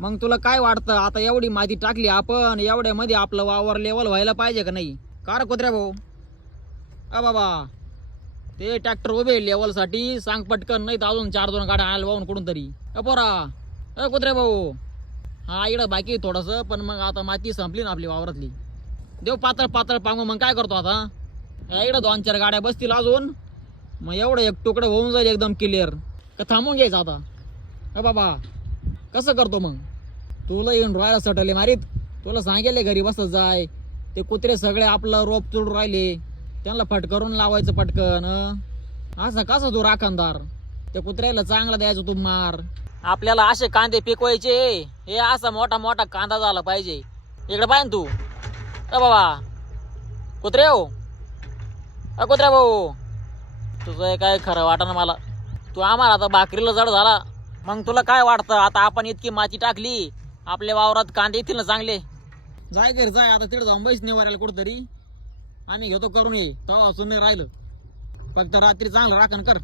मग तुला काय वाटतं आता एवढी माती टाकली आपण, एवढ्या मध्ये आपलं वावर लेवल व्हायला पाहिजे का नाही? का रे कुत्र्या भाऊ? बाबा ते ट्रॅक्टर उभे लेवल साठी, सांग पटकन, नाही तर अजून 4-2 गाड्या आणायला वाहून कुठून तरी. पोरा कुत्र्या भाऊ, हा इकडं बाकी थोडस, पण मग आता माती संपली ना आपली वावरातली. देव पातळ पातळ पांगू, मग काय करतो आता? इकडं 2-4 गाड्या बसतील अजून, मग एवढं एक तुकडं होऊन जाईल एकदम क्लिअर. का थांबून घ्यायचं आता? बाबा कसं करतो मग? तुला येऊन राहायला सटले मारीत, तुला सांगेले घरी बसत जाय. ते कुत्रे सगळे आपलं रोप चोडून राहिले, त्यांना फटकरून लावायचं पटकन. असं कसं तू राखणदार? त्या कुत्र्याला चांगला द्यायचं तू मार. आपल्याला असे कांदे पिकवायचे, हे असा मोठा मोठा कांदा झाला पाहिजे. इकडे पाहिजे तू. बाबा कुत्रे हो, कुत्र्या भाऊ, तुझं काय खरं वाटणं मला. तू आम्हाला आता भाकरीला जड झाला. मग तुला काय वाटतं आता आपण इतकी माती टाकली, आपल्या वावरात कांदे येतील ना चांगले? जाय घरी जाय, आता तिथे जाऊन बैस निवारायला कुठतरी. आम्ही घेतो करून ये, तेव्हा असून नाही राहिलं. फक्त रात्री चांगलं राखण कर.